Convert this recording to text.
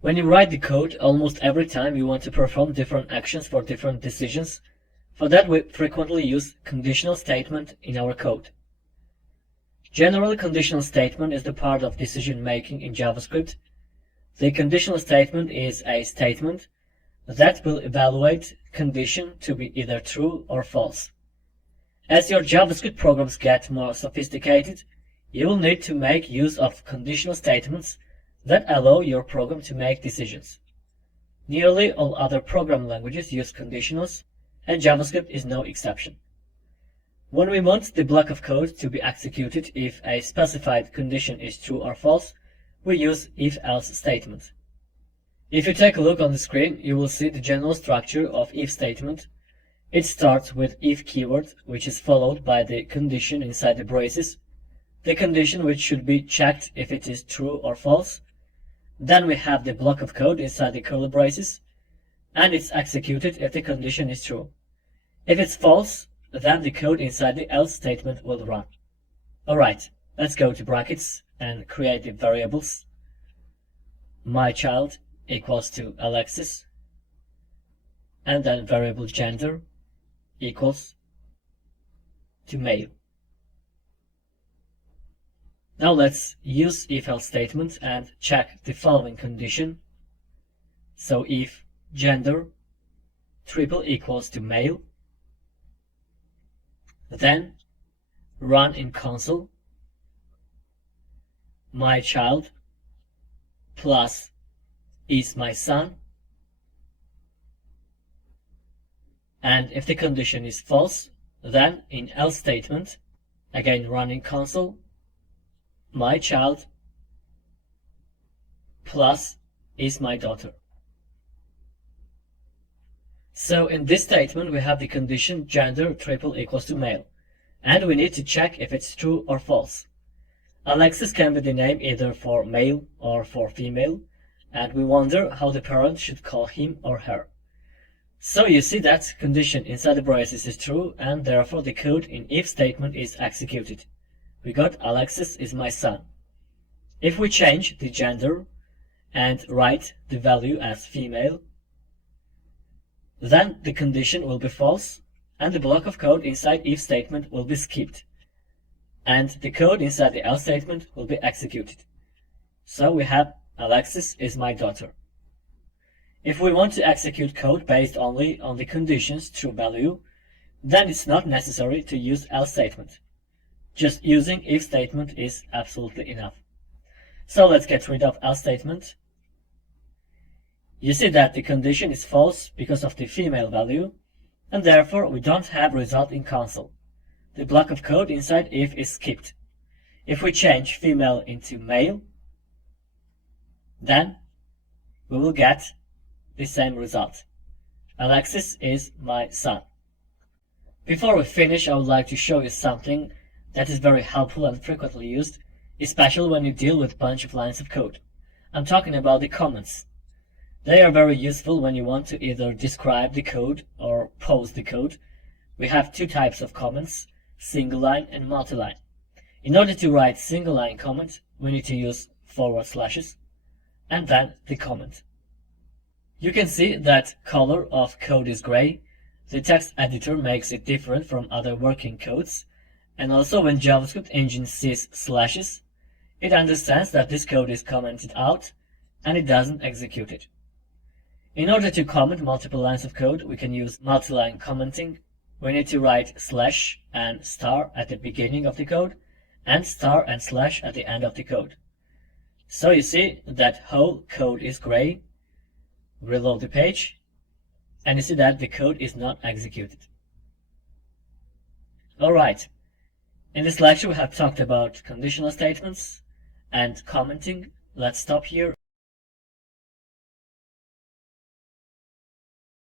When you write the code, almost every time you want to perform different actions for different decisions. For that, we frequently use conditional statement in our code. Generally, conditional statement is the part of decision making in JavaScript. The conditional statement is a statement that will evaluate condition to be either true or false. As your JavaScript programs get more sophisticated, you will need to make use of conditional statements that allow your program to make decisions. Nearly all other programming languages use conditionals, and JavaScript is no exception. When we want the block of code to be executed if a specified condition is true or false, we use if-else statement. If you take a look on the screen, you will see the general structure of if statement. It starts with if keyword, which is followed by the condition inside the braces, the condition which should be checked if it is true or false. Then we have the block of code inside the curly braces, and it's executed if the condition is true. If it's false, then the code inside the else statement will run. Alright, let's go to brackets and create the variables. My child equals to Alexis, and then variable gender equals to male. Now let's use if-else statement and check the following condition. So if gender triple equals to male, then run in console my child plus is my son, and if the condition is false, then in else statement, again run in console my child plus is my daughter. So in this statement we have the condition gender triple equals to male, and we need to check if it's true or false. Alexis can be the name either for male or for female, and we wonder how the parent should call him or her. So you see that condition inside the braces is true, and therefore the code in if statement is executed. We got Alexis is my son. If we change the gender and write the value as female, then the condition will be false, and the block of code inside if statement will be skipped, and the code inside the else statement will be executed. So we have Alexis is my daughter. If we want to execute code based only on the condition's true value, then it's not necessary to use else statement. Just using if statement is absolutely enough. So let's get rid of else statement. You see that the condition is false because of the female value, and therefore we don't have result in console. The block of code inside if is skipped. If we change female into male, then we will get the same result. Alexis is my son. Before we finish, I would like to show you something that is very helpful and frequently used, especially when you deal with a bunch of lines of code. I'm talking about the comments. They are very useful when you want to either describe the code or pause the code. We have two types of comments, single line and multi-line. In order to write single line comment, we need to use forward slashes and then the comment. You can see that color of code is gray. The text editor makes it different from other working codes. And also when JavaScript engine sees slashes, it understands that this code is commented out and it doesn't execute it. In order to comment multiple lines of code, we can use multi-line commenting. We need to write slash and star at the beginning of the code and star and slash at the end of the code. So you see that whole code is gray. Reload the page, and you see that the code is not executed. Alright, in this lecture we have talked about conditional statements and commenting. Let's stop here.